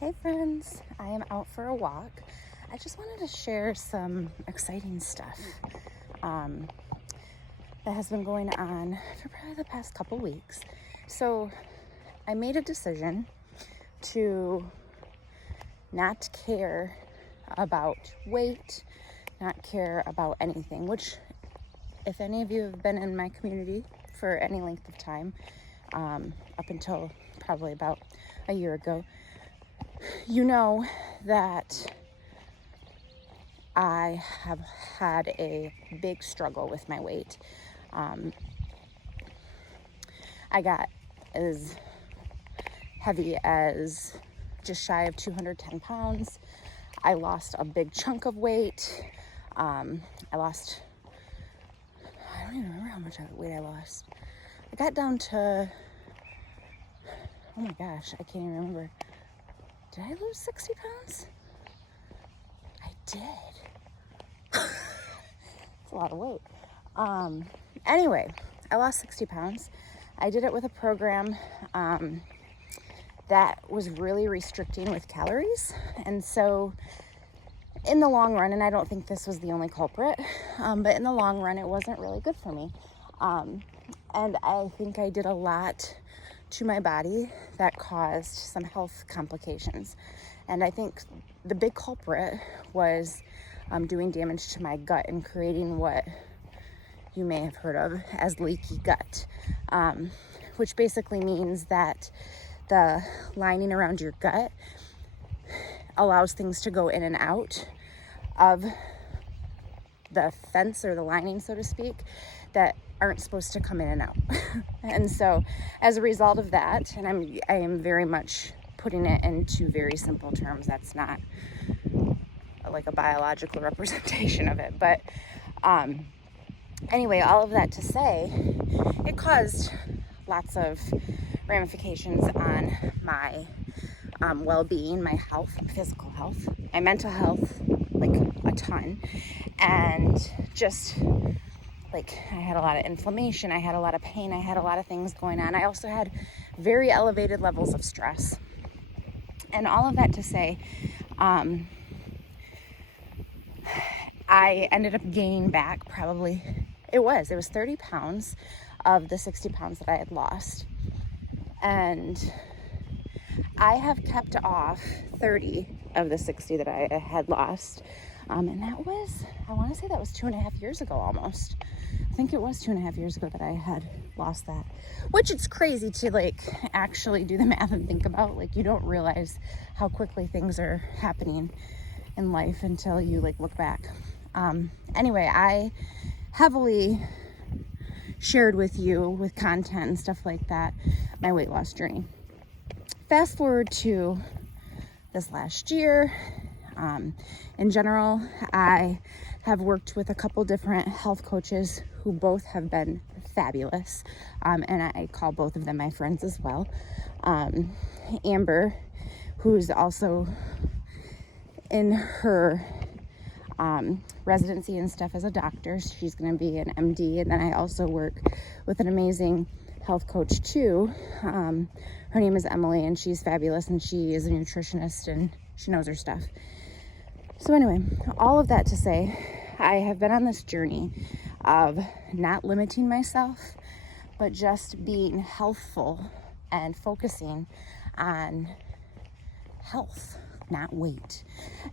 Hey friends, I am out for a walk. I just wanted to share some exciting stuff that has been going on for probably the past couple weeks. So I made a decision to not care about weight, not care about anything, which if any of you have been in my community for any length of time, up until probably about a year ago, you know that I have had a big struggle with my weight. I got as heavy as just shy of 210 pounds. I lost a big chunk of weight. I don't even remember how much weight I lost. I got down to, oh my gosh, I can't even remember. Did I lose 60 pounds? I did. It's a lot of weight. Anyway, I lost 60 pounds. I did it with a program that was really restricting with calories. And so in the long run, and I don't think this was the only culprit, but in the long run, it wasn't really good for me. And I think I did a lot to my body that caused some health complications. And I think the big culprit was doing damage to my gut and creating what you may have heard of as leaky gut, which basically means that the lining around your gut allows things to go in and out of the fence or the lining, so to speak, that aren't supposed to come in and out. And so as a result of that, and I am very much putting it into very simple terms, that's not like a biological representation of it, but anyway, all of that to say, it caused lots of ramifications on my well-being, my health, physical health, my mental health, like a ton. And just like I had a lot of inflammation, I had a lot of pain, I had a lot of things going on. I also had very elevated levels of stress. And all of that to say, I ended up gaining back probably, it was 30 pounds of the 60 pounds that I had lost. And I have kept off 30 of the 60 that I had lost. And that was, I want to say that was 2.5 years ago almost. I think it was 2.5 years ago that I had lost that, which it's crazy to like actually do the math and think about. Like you don't realize how quickly things are happening in life until you like look back. Anyway, I heavily shared with you with content and stuff like that, my weight loss journey. Fast forward to this last year. In general, I have worked with a couple different health coaches who both have been fabulous. And I call both of them my friends as well. Amber, who's also in her residency and stuff as a doctor. She's going to be an MD. And then I also work with an amazing health coach too. Her name is Emily, and she's fabulous, and she is a nutritionist and she knows her stuff. So anyway, all of that to say, I have been on this journey of not limiting myself, but just being healthful and focusing on health, not weight.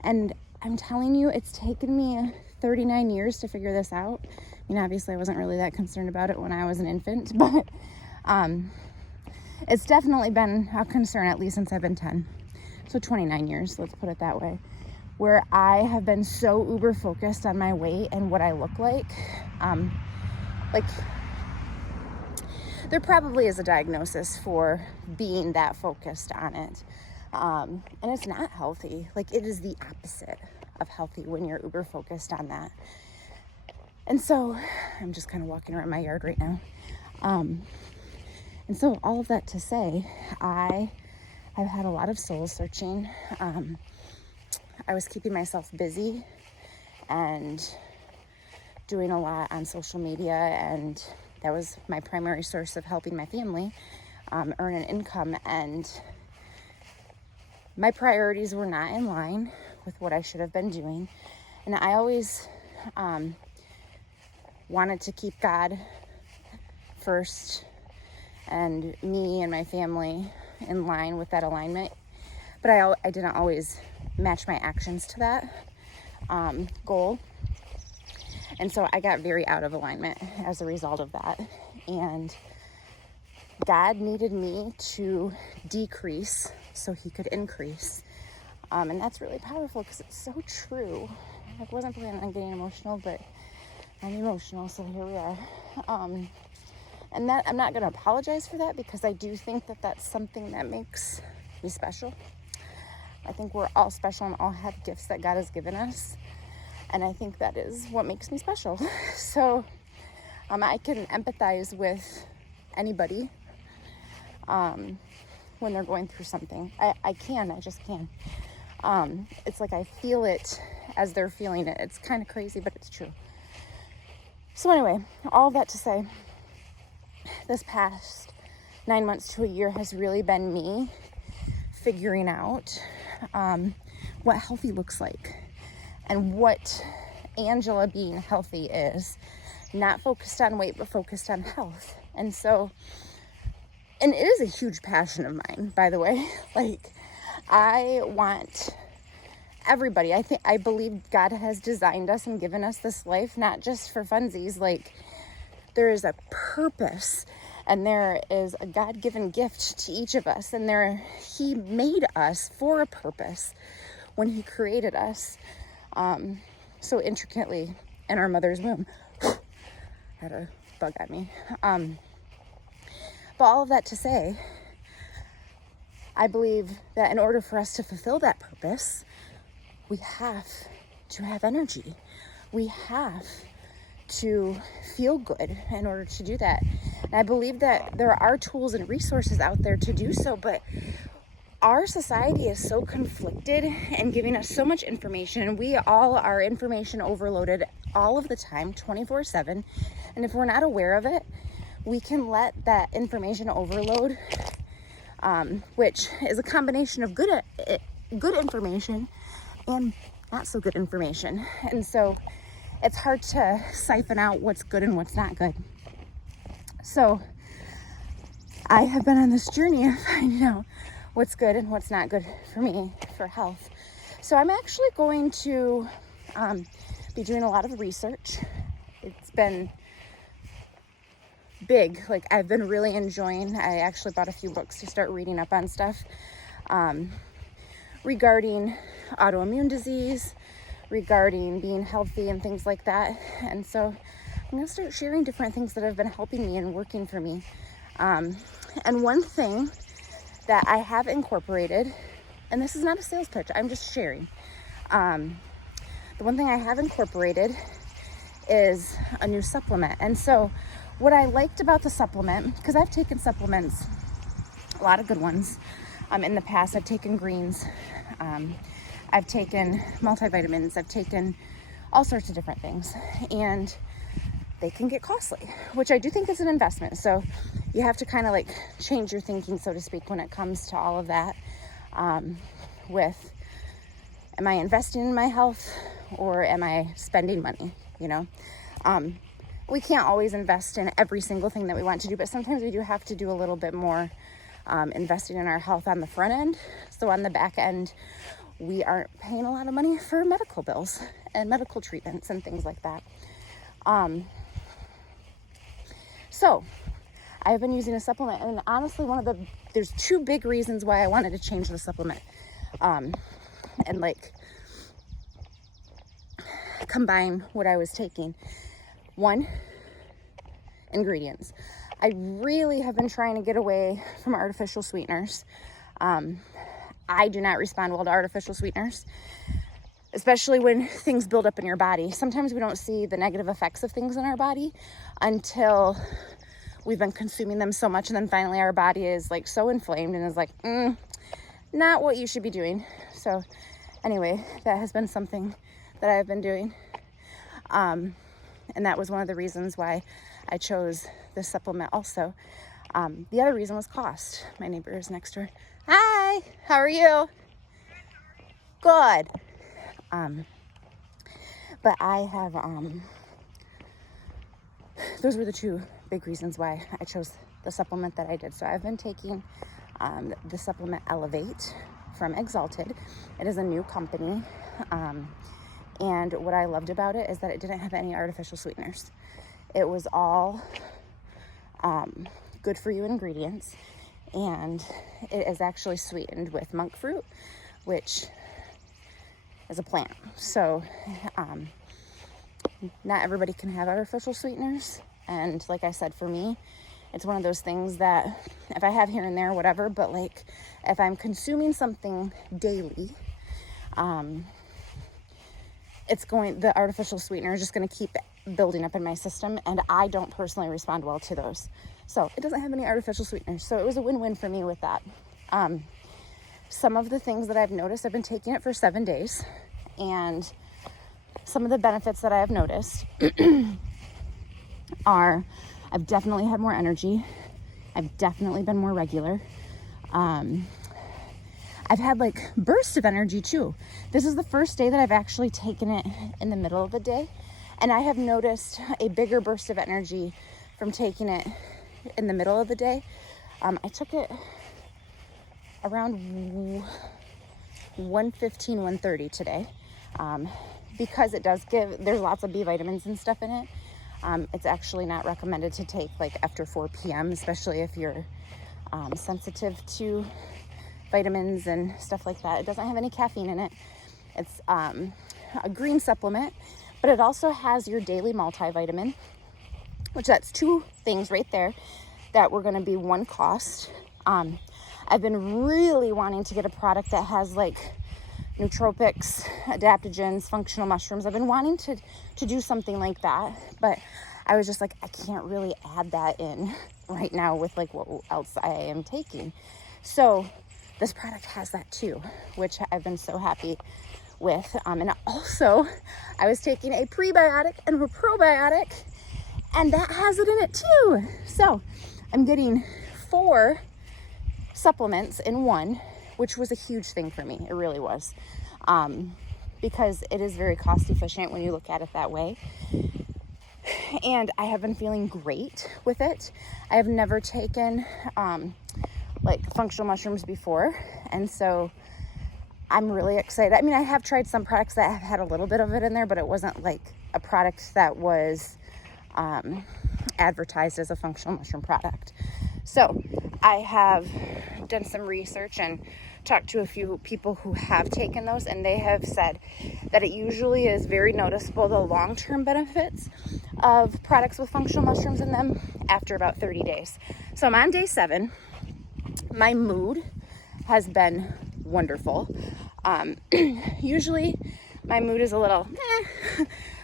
And I'm telling you, it's taken me 39 years to figure this out. I mean, obviously I wasn't really that concerned about it when I was an infant, but it's definitely been a concern, at least since I've been 10. So 29 years, let's put it that way, where I have been so uber focused on my weight and what I look like. Like there probably is a diagnosis for being that focused on it. And it's not healthy. Like it is the opposite of healthy when you're uber focused on that. And so I'm just kind of walking around my yard right now. And so all of that to say, I have had a lot of soul searching. I was keeping myself busy and doing a lot on social media, and that was my primary source of helping my family earn an income. And my priorities were not in line with what I should have been doing. And I always wanted to keep God first and me and my family in line with that alignment. But I didn't always match my actions to that goal. And so I got very out of alignment as a result of that. And God needed me to decrease so he could increase. And that's really powerful because it's so true. I wasn't planning on getting emotional, but I'm emotional, so here we are. And that I'm not going to apologize for that, because I do think that that's something that makes me special. I think we're all special and all have gifts that God has given us. And I think that is what makes me special. So I can empathize with anybody when they're going through something. I just can. It's like I feel it as they're feeling it. It's kind of crazy, but it's true. So anyway, all that to say, this past 9 months to a year has really been me figuring out what healthy looks like and what Angela being healthy is. Not focused on weight, but focused on health. And so, and it is a huge passion of mine, by the way. Like, I want everybody, I believe God has designed us and given us this life, not just for funsies. Like, there is a purpose and there is a God-given gift to each of us. And he made us for a purpose when he created us so intricately in our mother's womb. Had a bug at me. But all of that to say, I believe that in order for us to fulfill that purpose, we have to have energy. We have to feel good in order to do that. And I believe that there are tools and resources out there to do so, but our society is so conflicted and giving us so much information, and we all are information overloaded all of the time, 24/7. And if we're not aware of it, we can let that information overload, which is a combination of good information and not so good information. And so it's hard to siphon out what's good and what's not good. So I have been on this journey of finding out what's good and what's not good for me for health. So I'm actually going to be doing a lot of research. It's been big. Like, I've been really enjoying. I actually bought a few books to start reading up on stuff regarding autoimmune disease, regarding being healthy and things like that. And so I'm going to start sharing different things that have been helping me and working for me. And one thing that I have incorporated, and this is not a sales pitch, I'm just sharing. The one thing I have incorporated is a new supplement. And so what I liked about the supplement, because I've taken supplements, a lot of good ones, in the past. I've taken greens, I've taken multivitamins, I've taken all sorts of different things, and they can get costly, which I do think is an investment. So you have to kind of like change your thinking, so to speak, when it comes to all of that. With, am I investing in my health or am I spending money? You know, we can't always invest in every single thing that we want to do, but sometimes we do have to do a little bit more investing in our health on the front end. So on the back end, we aren't paying a lot of money for medical bills and medical treatments and things like that. So I've been using a supplement, and honestly, there's two big reasons why I wanted to change the supplement, and like combine what I was taking. One, ingredients. I really have been trying to get away from artificial sweeteners. I do not respond well to artificial sweeteners, especially when things build up in your body. Sometimes we don't see the negative effects of things in our body until we've been consuming them so much, and then finally our body is like so inflamed and is like, not what you should be doing. So anyway, that has been something that I've been doing. And that was one of the reasons why I chose this supplement also. The other reason was cost. My neighbor is next door. Hi, how are you? good. But I have, those were the two big reasons why I chose the supplement that I did. So I've been taking the supplement Elevate from Exalted. It is a new company. And what I loved about it is that it didn't have any artificial sweeteners. It was all good for you ingredients, and it is actually sweetened with monk fruit, which is a plant. So not everybody can have artificial sweeteners, and like I said, for me, it's one of those things that if I have here and there, whatever, but like if I'm consuming something daily, the artificial sweetener is just going to keep building up in my system, and I don't personally respond well to those. So it doesn't have any artificial sweeteners. So it was a win-win for me with that. Some of the things that I've noticed, I've been taking it for 7 days, and some of the benefits that I have noticed are I've definitely had more energy. I've definitely been more regular. I've had like bursts of energy too. This is the first day that I've actually taken it in the middle of the day, and I have noticed a bigger burst of energy from taking it in the middle of the day. I took it around 1:15, 1:30 today, because it does there's lots of B vitamins and stuff in it. It's actually not recommended to take like after 4 p.m., especially if you're sensitive to vitamins and stuff like that. It doesn't have any caffeine in it. It's a green supplement, but it also has your daily multivitamin, which that's 2 things right there that were going to be one cost. I've been really wanting to get a product that has like nootropics, adaptogens, functional mushrooms. I've been wanting to do something like that, but I was just like, I can't really add that in right now with like what else I am taking. So this product has that too, which I've been so happy with. And also I was taking a prebiotic and a probiotic, and that has it in it too. So I'm getting 4 supplements in one, which was a huge thing for me. It really was. Because it is very cost efficient when you look at it that way. And I have been feeling great with it. I have never taken like functional mushrooms before, and so I'm really excited. I mean, I have tried some products that have had a little bit of it in there, but it wasn't like a product that was advertised as a functional mushroom product. So I have done some research and talked to a few people who have taken those, and they have said that it usually is very noticeable, the long-term benefits of products with functional mushrooms in them, after about 30 days. So I'm on day 7. My mood has been wonderful. Usually my mood is a little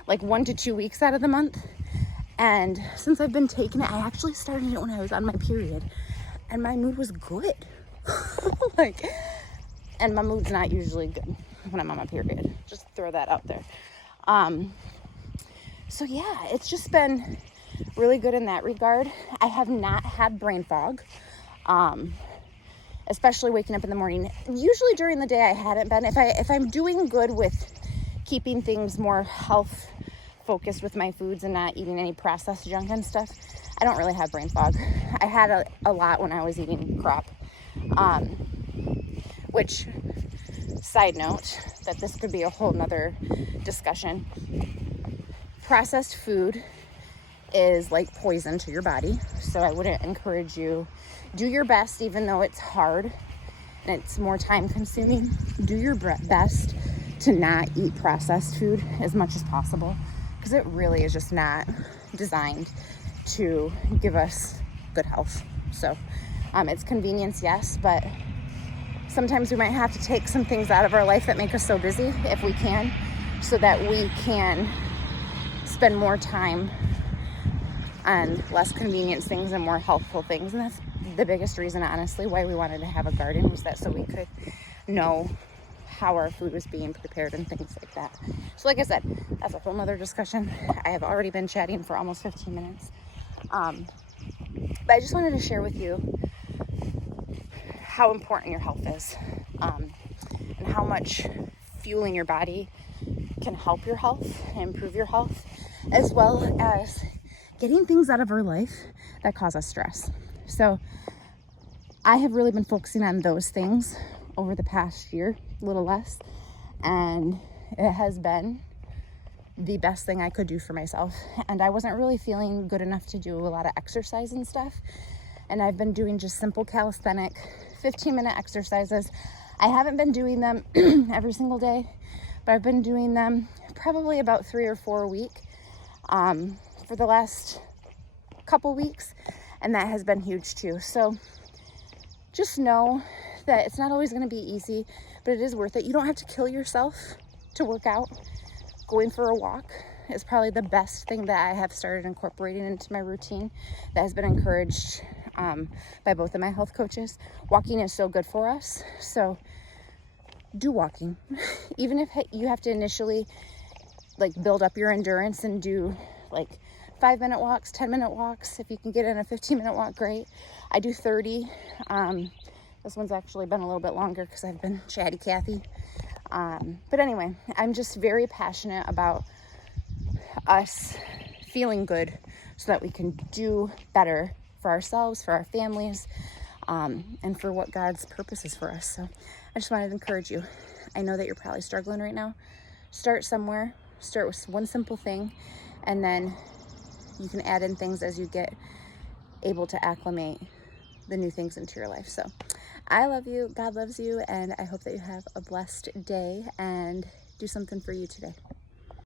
like 1 to 2 weeks out of the month. And since I've been taking it, I actually started it when I was on my period, and my mood was good. And my mood's not usually good when I'm on my period. Just throw that out there. So yeah, it's just been really good in that regard. I have not had brain fog, especially waking up in the morning. Usually during the day I hadn't been. If I'm doing good with keeping things more health focused with my foods and not eating any processed junk and stuff, I don't really have brain fog. I had a lot when I was eating crap. Which, side note, that this could be a whole nother discussion. Processed food is like poison to your body, so I wouldn't encourage you. Do your best, even though it's hard and it's more time consuming. Do your best to not eat processed food as much as possible, because it really is just not designed to give us good health. So it's convenience, yes, but sometimes we might have to take some things out of our life that make us so busy, if we can, so that we can spend more time on less convenience things and more healthful things. And that's the biggest reason, honestly, why we wanted to have a garden, was that so we could know how our food was being prepared and things like that. So like I said, that's a whole nother discussion. I have already been chatting for almost 15 minutes. But I just wanted to share with you how important your health is, and how much fueling your body can help your health, improve your health, as well as getting things out of our life that cause us stress. So I have really been focusing on those things over the past year, a little less, and it has been the best thing I could do for myself. And I wasn't really feeling good enough to do a lot of exercise and stuff. And I've been doing just simple calisthenic 15-minute exercises. I haven't been doing them every single day, but I've been doing them probably about 3 or 4 a week for the last couple weeks. And that has been huge too. So just know that it's not always going to be easy, but it is worth it. You don't have to kill yourself to work out. Going for a walk is probably the best thing that I have started incorporating into my routine that has been encouraged by both of my health coaches. Walking is so good for us. So do walking. Even if you have to initially like build up your endurance and do like 5-minute walks, 10-minute walks. If you can get in a 15-minute walk, great. I do 30. This one's actually been a little bit longer because I've been chatty Cathy. But anyway, I'm just very passionate about us feeling good so that we can do better for ourselves, for our families, and for what God's purpose is for us. So I just wanted to encourage you. I know that you're probably struggling right now. Start somewhere. Start with one simple thing, and then you can add in things as you get able to acclimate the new things into your life. So I love you. God loves you. And I hope that you have a blessed day and do something for you today.